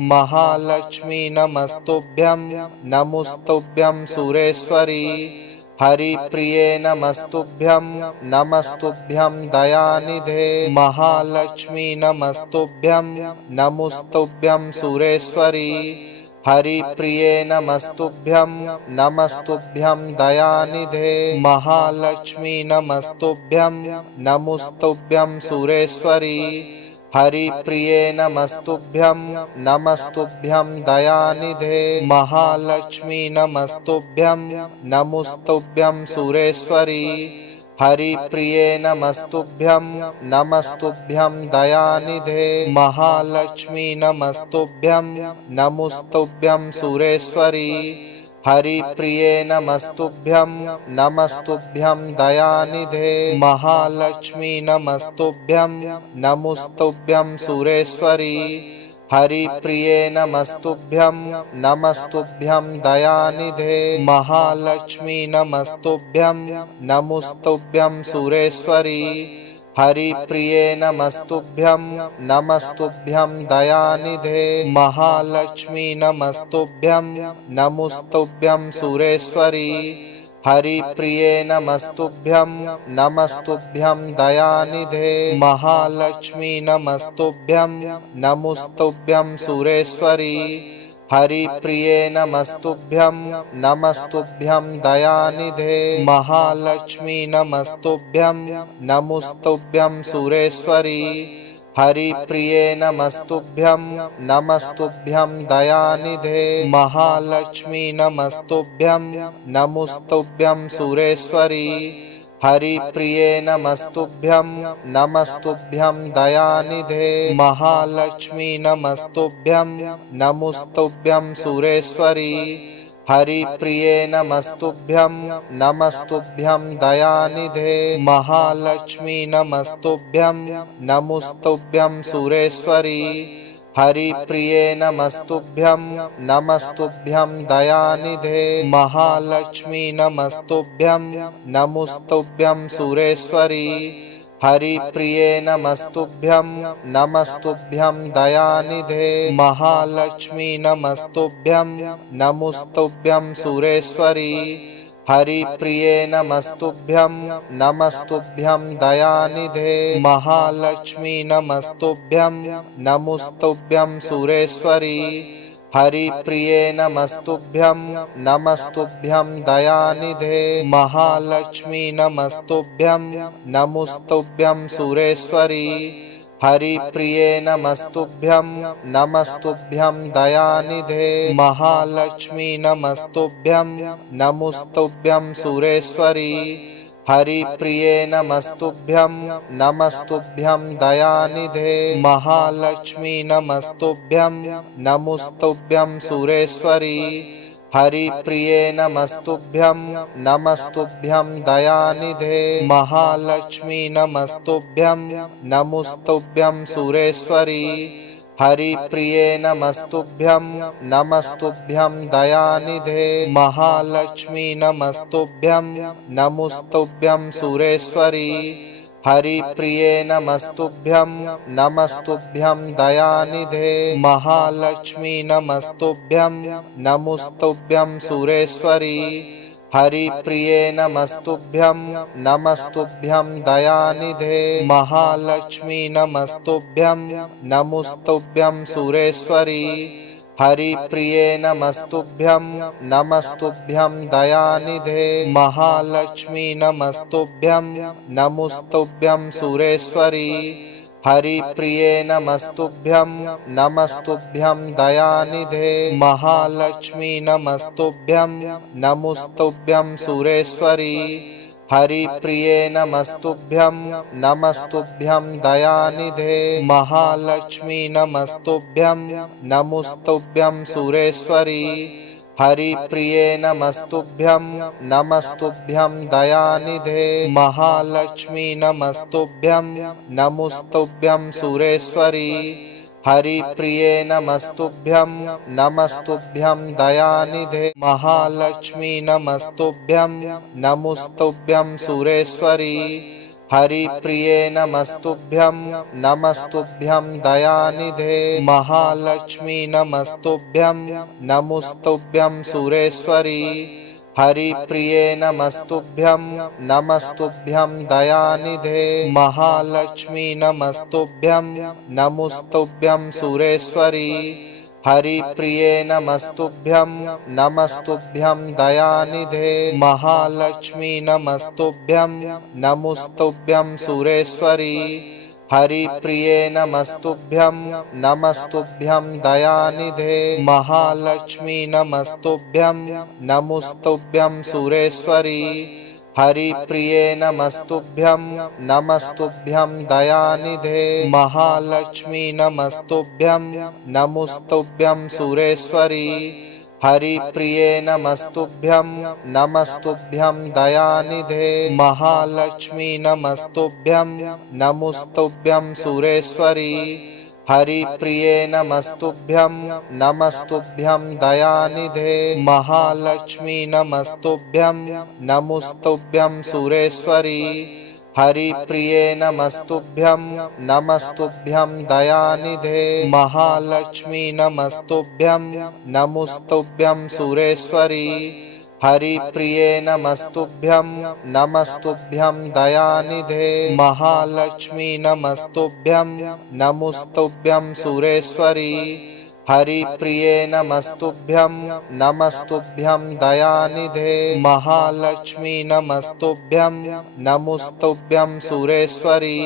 महालक्ष्मी नमस्तुभ्यं नमस्तुभ्यं सुरेश्वरी। हरिप्रिये नमस्तुभ्यं नमस्तुभ्यं दयानिधे। महालक्ष्मी नमस्तुभ्यं नमस्तुभ्यं सुरेश्वरी। हरिप्रिये नमस्तुभ्यं नमस्तुभ्यं दयानिधे। महालक्ष्मी नमस्तुभ्यं नमस्तुभ्यं सुरेश्वरी। हरिप्रिये नमस्तुभ्यं नमस्तुभ्यं दयानिधे। महालक्ष्मी नमस्तुभ्यं नमस्तुभ्यं सुरेश्वरी। हरिप्रिये नमस्तुभ्यं नमस्तुभ्यं दयानिधे। महालक्ष्मी नमस्तुभ्यं नमस्तुभ्यं सुरेश्वरी। हरिप्रिये नमस्तुभ्यं नमस्तुभ्यं दयानिधे। महालक्ष्मी नमस्तुभ्यं नमस्तुभ्यं सुरेश्वरी। हरिप्रिये नमस्तुभ्यं नमस्तुभ्यं दयानिधे। महालक्ष्मी नमस्तुभ्यं नमस्तुभ्यं सुरेश्वरी। हरिप्रिये नमस्तुभ्यं नमस्तुभ्यं दयानिधे। महालक्ष्मी नमस्तुभ्यं नमस्तुभ्यं सुरेश्वरी। हरिप्रिये नमस्तुभ्यं नमस्तुभ्यं दयानिधे। महालक्ष्मी नमस्तुभ्यं नमस्तुभ्यं सुरेश्वरी। हरिप्रिये नमस्तुभ्यं नमस्तुभ्यं दयानिधे। महालक्ष्मी नमस्तुभ्यं नमस्तुभ्यं सुरेश्वरी। हरिप्रिये नमस्तुभ्यं नमस्तुभ्यं दयानिधे। महालक्ष्मी नमस्तुभ्यं नमस्तुभ्यं सुरेश्वरी। हरिप्रिये नमस्तुभ्यं नमस्तुभ्यं दयानिधे। महालक्ष्मी नमस्तुभ्यं नमस्तुभ्यं सुरेश्वरी। हरिप्रिये नमस्तुभ्यं नमस्तुभ्यं दयानिधे। महालक्ष्मी नमस्तुभ्यं नमस्तुभ्यं सुरेश्वरी। हरिप्रिये नमस्तुभ्यं नमस्तुभ्यं दयानिधे। महालक्ष्मी नमस्तुभ्यं नमस्तुभ्यं सुरेश्वरी। हरिप्रिये नमस्तुभ्यं नमस्तुभ्यं दयानिधे। महालक्ष्मी नमस्तुभ्यं नमस्तुभ्यं सुरेश्वरी। हरिप्रिये नमस्तुभ्यं नमस्तुभ्यं दयानिधे। महालक्ष्मी नमस्तुभ्यं नमस्तुभ्यं सुरेश्वरी। हरिप्रिये नमस्तुभ्यं नमस्तुभ्यं दयानिधे। महालक्ष्मी नमस्तुभ्यं नमस्तुभ्यं सुरेश्वरी। हरिप्रिये नमस्तुभ्यं नमस्तुभ्यं दयानिधे। महालक्ष्मी नमस्तुभ्यं नमस्तुभ्यं सुरेश्वरी। हरिप्रिये नमस्तुभ्यं नमस्तुभ्यं दयानिधे। महालक्ष्मी नमस्तुभ्यं नमस्तुभ्यं सुरेश्वरी। हरिप्रिये नमस्तुभ्यं नमस्तुभ्यं दयानिधे। महालक्ष्मी नमस्तुभ्यं नमस्तुभ्यं सुरेश्वरी। हरिप्रिये नमस्तुभ्यं नमस्तुभ्यं दयानिधे। महालक्ष्मी नमस्तुभ्यं नमस्तुभ्यं सुरेश्वरी। हरिप्रिये नमस्तुभ्यं नमस्तुभ्यं दयानिधे। महालक्ष्मी नमस्तुभ्यं नमस्तुभ्यं सुरेश्वरी। हरिप्रिये नमस्तुभ्यं नमस्तुभ्यं दयानिधे। महालक्ष्मी नमस्तुभ्यं नमस्तुभ्यं सुरेश्वरी। हरिप्रिये नमस्तुभ्यं नमस्तुभ्यं दयानिधे। महालक्ष्मी नमस्तुभ्यं नमस्तुभ्यं सुरेश्वरी। हरिप्रिये नमस्तुभ्यं नमस्तुभ्यं दयानिधे। महालक्ष्मी नमस्तुभ्यं नमस्तुभ्यं सुरेश्वरी। हरिप्रिये नमस्तुभ्यं नमस्तुभ्यं दयानिधे। महालक्ष्मी नमस्तुभ्यं नमस्तुभ्यं सुरेश्वरी। हरिप्रिये नमस्तुभ्यं नमस्तुभ्यं दयानिधे। महालक्ष्मी नमस्तुभ्यं नमस्तुभ्यं सुरेश्वरी। हरिप्रिये नमस्तुभ्यं नमस्तुभ्यं दयानिधे। महालक्ष्मी नमस्तुभ्यं नमस्तुभ्यं सुरेश्वरी। हरिप्रिये नमस्तुभ्यं नमस्तुभ्यं दयानिधे महालक्ष्मी नमस्तुभ्यं नमस्तुभ्यं सुरेश्वरी हरिप्रिये नमस्तुभ्यं नमस्तुभ्यं दयानिधे महालक्ष्मी नमस्तुभ्यं नमस्तुभ्यं सुरेश्वरी हरिप्रिये नमस्तुभ्यं नमस्तुभ्यं दयानिधे महालक्ष्मी नमस्तुभ्यं नमस्तुभ्यं सुरेश्वरी हरिप्रिये नमस्तुभ्यं नमस्तुभ्यं दयानिधे महालक्ष्मी नमस्तुभ्यं नमस्तुभ्यं सुरेश्वरी हरिप्रिये नमस्तुभ्यं नमस्तुभ्यं दयानिधे महालक्ष्मी नमस्तुभ्यं नमस्तुभ्यं सुरेश्वरी हरिप्रिये नमस्तुभ्यं नमस्तुभ्यं दयानिधे महालक्ष्मी नमस्तुभ्यं नमस्तुभ्यं सुरेश्वरी हरिप्रिये नमस्तुभ्यं नमस्तुभ्यं दयानिधे महालक्ष्मी नमस्तुभ्यं नमस्तुभ्यं सुरेश्वरी हरिप्रिये नमस्तुभ्यं नमस्तुभ्यं दयानिधे महालक्ष्मी नमस्तुभ्यं नमस्तुभ्यं सुरेश्वरी हरिप्रिये नमस्तुभ्यं नमस्तुभ्यं दयानिधे महालक्ष्मी नमस्तुभ्यं नमस्तुभ्यं सुरेश्वरी हरिप्रिये नमस्तुभ्यं नमस्तुभ्यं दयानिधे महालक्ष्मी नमस्तुभ्यं नमस्तुभ्यं सुरेश्वरी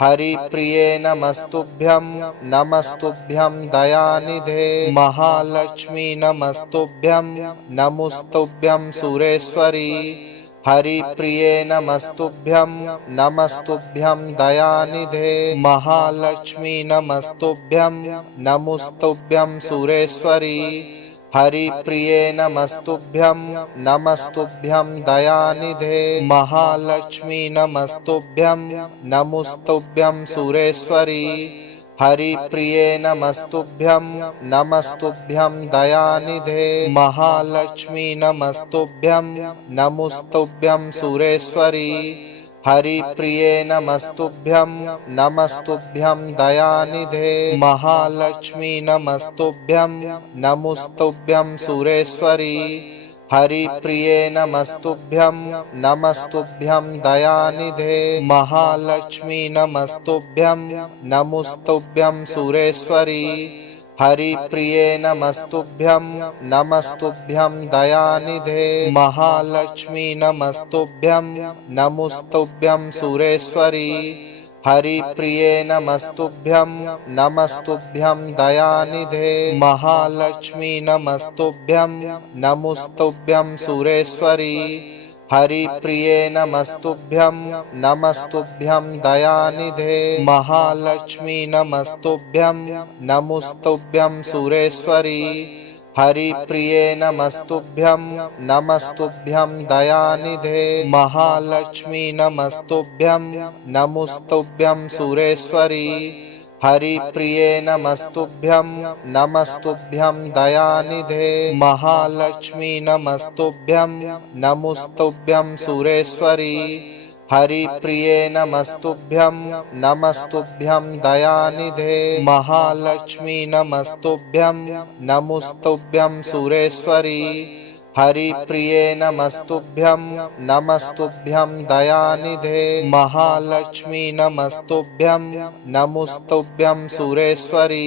हरिप्रिये नमस्तुभ्यं नमस्तुभ्यं दयानिधे महालक्ष्मी नमस्तुभ्यं नमस्तुभ्यं सुरेश्वरी हरिप्रिये नमस्तुभ्यं नमस्तुभ्यं दयानिधे महालक्ष्मी नमस्तुभ्यं नमस्तुभ्यं सुरेश्वरी हरिप्रिये नमस्तुभ्यं नमस्तुभ्यं दयानिधे महालक्ष्मी नमस्तुभ्यं नमस्तुभ्यं सुरेश्वरी हरिप्रिये नमस्तुभ्यं नमस्तुभ्यं दयानिधे महालक्ष्मी नमस्तुभ्यं नमस्तुभ्यं सुरेश्वरी हरिप्रिये नमस्तुभ्यं नमस्तुभ्यं दयानिधे महालक्ष्मी नमस्तुभ्यं नमस्तुभ्यं सुरेश्वरी हरिप्रिये नमस्तुभ्यं नमस्तुभ्यं दयानिधे महालक्ष्मी नमस्तुभ्यं नमस्तुभ्यं सुरेश्वरी हरिप्रिये नमस्तुभ्यं नमस्तुभ्यं दयानिधे महालक्ष्मी नमस्तुभ्यं नमस्तुभ्यं सुरेश्वरी हरिप्रिये नमस्तुभ्यं नमस्तुभ्यं दयानिधे महालक्ष्मी नमस्तुभ्यं नमस्तुभ्यं सुरेश्वरी हरिप्रिये नमस्तुभ्यं नमस्तुभ्यं दयानिधे महालक्ष्मी नमस्तुभ्यं नमस्तुभ्यं सुरेश्वरी हरिप्रिये नमस्तुभ्यं नमस्तुभ्यं दयानिधे महालक्ष्मी नमस्तुभ्यं नमस्तुभ्यं सुरेश्वरी हरिप्रिये नमस्तुभ्यं नमस्तुभ्यं दयानिधे महालक्ष्मी नमस्तुभ्यं नमस्तुभ्यं सुरेश्वरी हरिप्रिये नमस्तुभ्यं नमस्तुभ्यं दयानिधे महालक्ष्मी नमस्तुभ्यं नमस्तुभ्यं सुरेश्वरी हरिप्रिये नमस्तुभ्यं नमस्तुभ्यं दयानिधे महालक्ष्मी नमस्तुभ्यं नमस्तुभ्यं सुरेश्वरी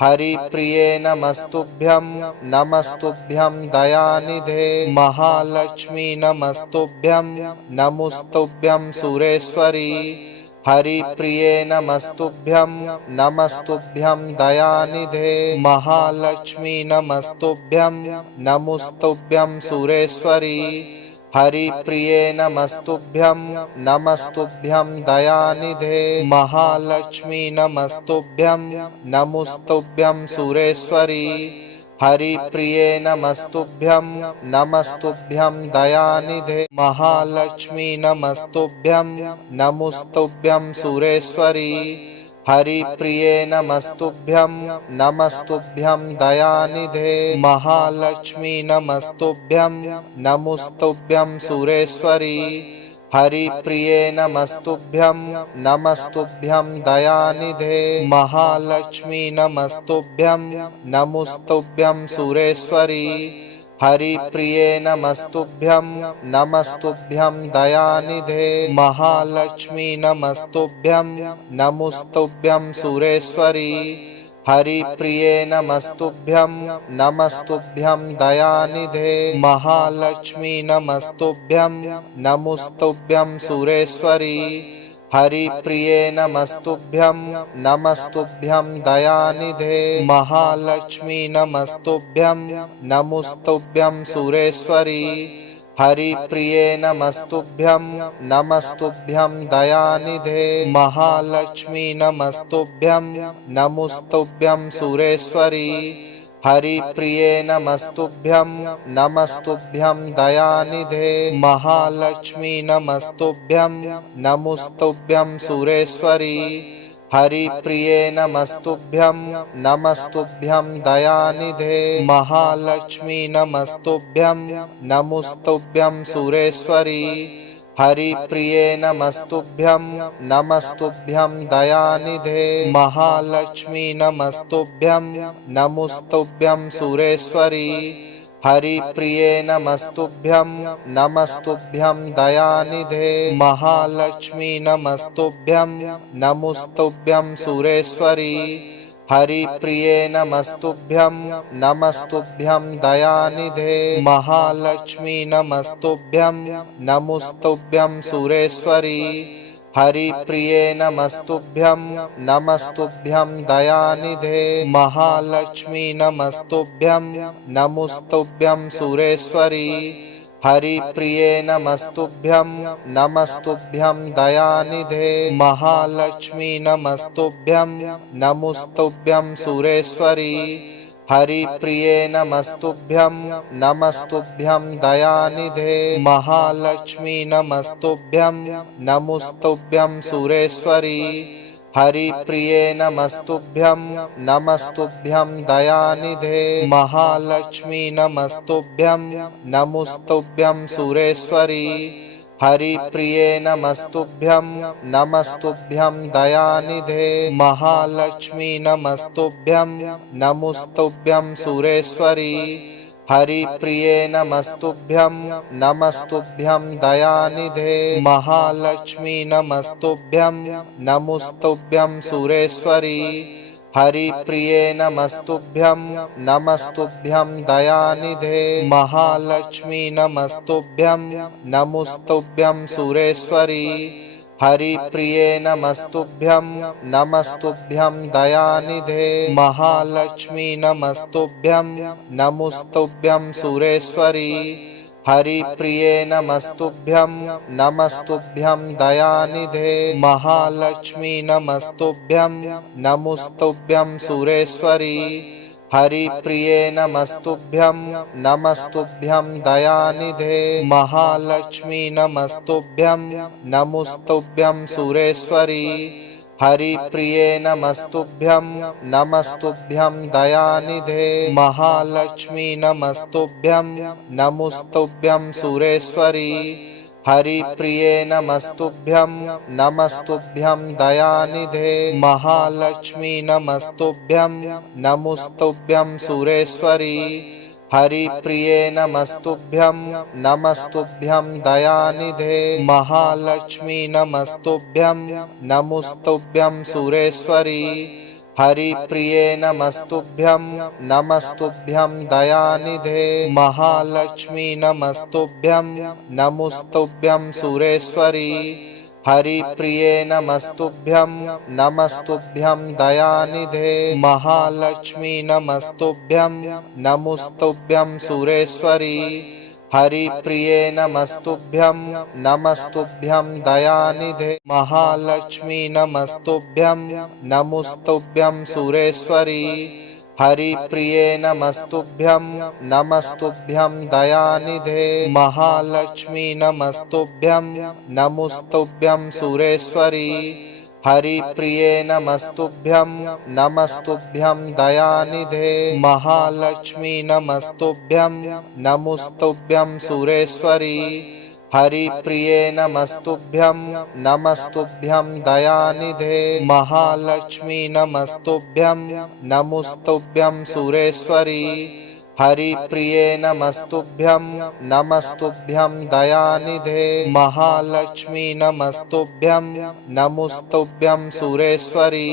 हरिप्रिये नमस्तुभ्यं नमस्तुभ्यं दयानिधे महालक्ष्मी नमस्तुभ्यं नमस्तुभ्यं सुरेश्वरी हरिप्रिये नमस्तुभ्यं नमस्तुभ्यं दयानिधे महालक्ष्मी नमस्तुभ्यं नमस्तुभ्यं सुरेश्वरी हरिप्रिये नमस्तुभ्यं नमस्तुभ्यं दयानिधे महालक्ष्मी नमस्तुभ्यं नमस्तुभ्यं सुरेश्वरी हरिप्रिये नमस्तुभ्यं नमस्तुभ्यं दयानिधे महालक्ष्मी नमस्तुभ्यं नमस्तुभ्यं सुरेश्वरी हरिप्रिये नमस्तुभ्यं नमस्तुभ्यं दयानिधे महालक्ष्मी नमस्तुभ्यं नमस्तुभ्यं सुरेश्वरी हरिप्रिये नमस्तुभ्यं नमस्तुभ्यं दयानिधे महालक्ष्मी नमस्तुभ्यं नमस्तुभ्यं सुरेश्वरी हरिप्रिये नमस्तुभ्यं नमस्तुभ्यं दयानिधे महालक्ष्मी नमस्तुभ्यं नमस्तुभ्यं सुरेश्वरी हरिप्रिये नमस्तुभ्यं नमस्तुभ्यं दयानिधे महालक्ष्मी नमस्तुभ्यं नमस्तुभ्यं सुरेश्वरी हरिप्रिये नमस्तुभ्यं नमस्तुभ्यं दयानिधे महालक्ष्मी नमस्तुभ्यं नमस्तुभ्यं सुरेश्वरी हरिप्रिये नमस्तुभ्यं नमस्तुभ्यं दयानिधे महालक्ष्मी नमस्तुभ्यं नमस्तुभ्यं सुरेश्वरी हरिप्रिये नमस्तुभ्यं नमस्तुभ्यं दयानिधे महालक्ष्मी नमस्तुभ्यं नमस्तुभ्यं सुरेश्वरी हरिप्रिये नमस्तुभ्यं नमस्तुभ्यं दयानिधे महालक्ष्मी नमस्तुभ्यं नमस्तुभ्यं सुरेश्वरी हरिप्रिये नमस्तुभ्यं नमस्तुभ्यं दयानिधे महालक्ष्मी नमस्तुभ्यं नमस्तुभ्यं सुरेश्वरी हरिप्रिये नमस्तुभ्यं नमस्तुभ्यं दयानिधे महालक्ष्मी नमस्तुभ्यं नमस्तुभ्यं सुरेश्वरी हरिप्रिये नमस्तुभ्यं नमस्तुभ्यं दयानिधे महालक्ष्मी नमस्तुभ्यं नमस्तुभ्यं सुरेश्वरी हरिप्रिये नमस्तुभ्यं नमस्तुभ्यं दयानिधे महालक्ष्मी नमस्तुभ्यं नमस्तुभ्यं सुरेश्वरी हरिप्रिये नमस्तुभ्यं नमस्तुभ्यं दयानिधे महालक्ष्मी नमस्तुभ्यं नमस्तुभ्यं सुरेश्वरी हरिप्रिये नमस्तुभ्यं नमस्तुभ्यं दयानिधे महालक्ष्मी नमस्तुभ्यं नमस्तुभ्यं सुरेश्वरी हरिप्रिये नमस्तुभ्यं नमस्तुभ्यं दयानिधे महालक्ष्मी नमस्तुभ्यं नमस्तुभ्यं सुरेश्वरी हरिप्रिये नमस्तुभ्यं नमस्तुभ्यं दयानिधे महालक्ष्मी नमस्तुभ्यं नमस्तुभ्यं सुरेश्वरी हरिप्रिये नमस्तुभ्यं नमस्तुभ्यं दयानिधे महालक्ष्मी नमस्तुभ्यं नमस्तुभ्यं सुरेश्वरी हरिप्रिये नमस्तुभ्यं नमस्तुभ्यं दयानिधे महालक्ष्मी नमस्तुभ्यं नमस्तुभ्यं सुरेश्वरी हरिप्रिये नमस्तुभ्यं नमस्तुभ्यं दयानिधे महालक्ष्मी नमस्तुभ्यं नमस्तुभ्यं सुरेश्वरी हरिप्रिये नमस्तुभ्यं नमस्तुभ्यं दयानिधे महालक्ष्मी नमस्तुभ्यं नमस्तुभ्यं सुरेश्वरी हरिप्रिये नमस्तुभ्यं नमस्तुभ्यं दयानिधे महालक्ष्मी नमस्तुभ्यं नमस्तुभ्यं सुरेश्वरी हरिप्रिये नमस्तुभ्यं नमस्तुभ्यं दयानिधे महालक्ष्मी नमस्तुभ्यं नमस्तुभ्यं सुरेश्वरी हरिप्रिये नमस्तुभ्यं नमस्तुभ्यं दयानिधे महालक्ष्मी नमस्तुभ्यं नमस्तुभ्यं सुरेश्वरी हरिप्रिये नमस्तुभ्यं नमस्तुभ्यं दयानिधे महालक्ष्मी नमस्तुभ्यं नमस्तुभ्यं सुरेश्वरी हरिप्रिये नमस्तुभ्यं नमस्तुभ्यं दयानिधे महालक्ष्मी नमस्तुभ्यं नमस्तुभ्यं सुरेश्वरी हरिप्रिये नमस्तुभ्यं नमस्तुभ्यं दयानिधे महालक्ष्मी नमस्तुभ्यं नमस्तुभ्यं सुरेश्वरी हरिप्रिये नमस्तुभ्यं नमस्तुभ्यं दयानिधे महालक्ष्मी नमस्तुभ्यं नमस्तुभ्यं सुरेश्वरी हरिप्रिये नमस्तुभ्यं नमस्तुभ्यं दयानिधे महालक्ष्मी नमस्तुभ्यं नमस्तुभ्यं सुरेश्वरी हरिप्रिये नमस्तुभ्यं नमस्तुभ्यं दयानिधे महालक्ष्मी नमस्तुभ्यं नमस्तुभ्यं सुरेश्वरी हरिप्रिये नमस्तुभ्यं नमस्तुभ्यं दयानिधे महालक्ष्मी नमस्तुभ्यं नमस्तुभ्यं सुरेश्वरी हरिप्रिये नमस्तुभ्यं नमस्तुभ्यं दयानिधे महालक्ष्मी नमस्तुभ्यं नमस्तुभ्यं सुरेश्वरी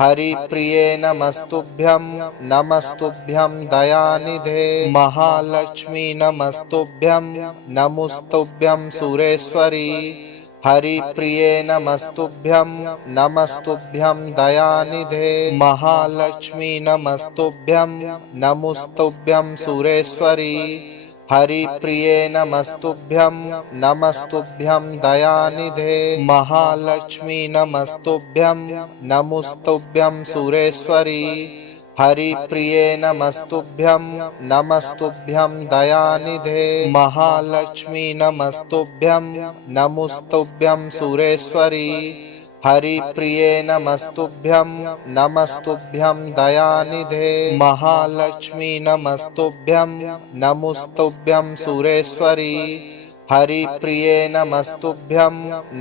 हरिप्रिये नमस्तुभ्यं नमस्तुभ्यं दयानिधे महालक्ष्मी नमस्तुभ्यं नमस्तुभ्यं सुरेश्वरी हरिप्रिये नमस्तुभ्यं नमस्तुभ्यं दयानिधे महालक्ष्मी नमस्तुभ्यं नमस्तुभ्यं सुरेश्वरी हरिप्रिये नमस्तुभ्यं नमस्तुभ्यं दयानिधे महालक्ष्मी नमस्तुभ्यं नमस्तुभ्यं सुरेश्वरी हरिप्रिये नमस्तुभ्यं नमस्तुभ्यं दयानिधे महालक्ष्मी नमस्तुभ्यं नमस्तुभ्यं सुरेश्वरी हरिप्रिये नमस्तुभ्यं नमस्तुभ्यं दयानिधे महालक्ष्मी नमस्तुभ्यं नमस्तुभ्यं सुरेश्वरी हरिप्रिये नमस्तुभ्यं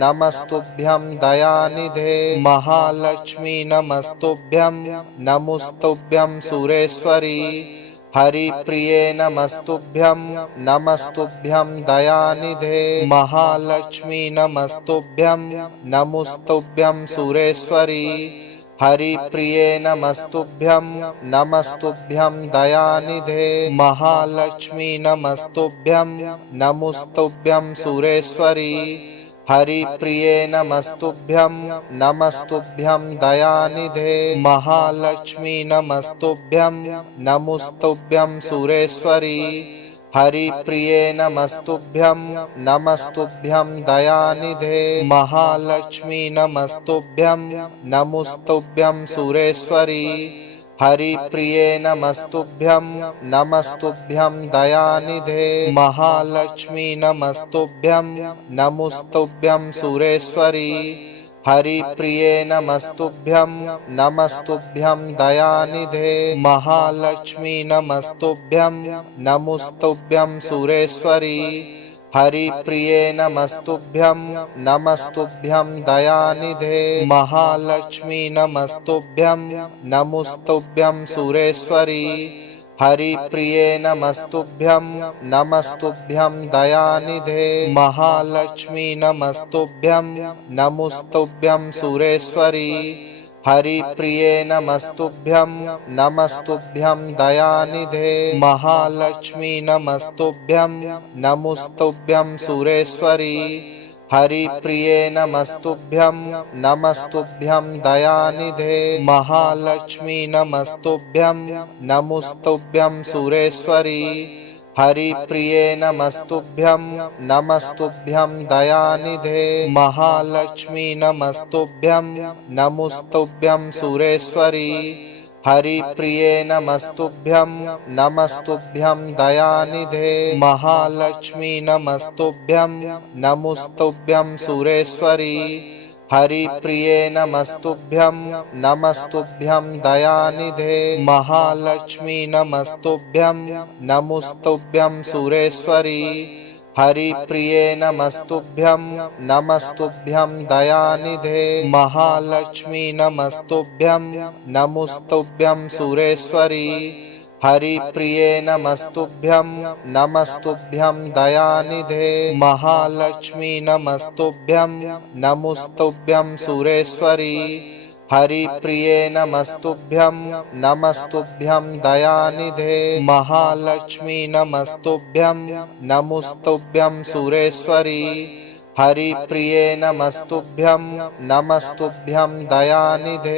नमस्तुभ्यं दयानिधे महालक्ष्मी नमस्तुभ्यं नमस्तुभ्यं सुरेश्वरी हरिप्रिये नमस्तुभ्यं नमस्तुभ्यं दयानिधे महालक्ष्मी नमस्तुभ्यं नमस्तुभ्यं सुरेश्वरी हरिप्रिये नमस्तुभ्यं नमस्तुभ्यं दयानिधे महालक्ष्मी नमस्तुभ्यं नमस्तुभ्यं सुरेश्वरी हरिप्रिये नमस्तुभ्यं नमस्तुभ्यं दयानिधे महालक्ष्मी नमस्तुभ्यं नमस्तुभ्यं सुरेश्वरी हरिप्रिये नमस्तुभ्यं नमस्तुभ्यं दयानिधे महालक्ष्मी नमस्तुभ्यं नमस्तुभ्यं सुरेश्वरी हरिप्रिये नमस्तुभ्यं नमस्तुभ्यं दयानिधे महालक्ष्मी नमस्तुभ्यं नमस्तुभ्यं सुरेश्वरी हरिप्रिये नमस्तुभ्यं नमस्तुभ्यं दयानिधे महालक्ष्मी नमस्तुभ्यं नमस्तुभ्यं सुरेश्वरी हरिप्रिये नमस्तुभ्यं नमस्तुभ्यं दयानिधे महालक्ष्मी नमस्तुभ्यं नमस्तुभ्यं सुरेश्वरी हरिप्रिये नमस्तुभ्यं नमस्तुभ्यं दयानिधे महालक्ष्मी नमस्तुभ्यं नमस्तुभ्यं सुरेश्वरी हरिप्रिये नमस्तुभ्यं नमस्तुभ्यं दयानिधे महालक्ष्मी नमस्तुभ्यं नमस्तुभ्यं सुरेश्वरी हरिप्रिये नमस्तुभ्यं नमस्तुभ्यं दयानिधे महालक्ष्मी नमस्तुभ्यं नमस्तुभ्यं सुरेश्वरी हरिप्रिये नमस्तुभ्यं नमस्तुभ्यं दयानिधे महालक्ष्मी नमस्तुभ्यं नमस्तुभ्यं सुरेश्वरी हरिप्रिये नमस्तुभ्यं नमस्तुभ्यं दयानिधे महालक्ष्मी नमस्तुभ्यं नमस्तुभ्यं सुरेश्वरी हरिप्रिये नमस्तुभ्यं नमस्तुभ्यं दयानिधे महालक्ष्मी नमस्तुभ्यं नमस्तुभ्यं सुरेश्वरी हरिप्रिये नमस्तुभ्यं नमस्तुभ्यं दयानिधे महालक्ष्मी नमस्तुभ्यं नमस्तुभ्यं सुरेश्वरी हरिप्रिये नमस्तुभ्यं नमस्तुभ्यं दयानिधे महालक्ष्मी नमस्तुभ्यं नमस्तुभ्यं सुरेश्वरी हरिप्रिये नमस्तुभ्यं नमस्तुभ्यं दयानिधे महालक्ष्मी नमस्तुभ्यं नमस्तुभ्यं सुरेश्वरी हरिप्रिये नमस्तुभ्यं नमस्तुभ्यं दयानिधे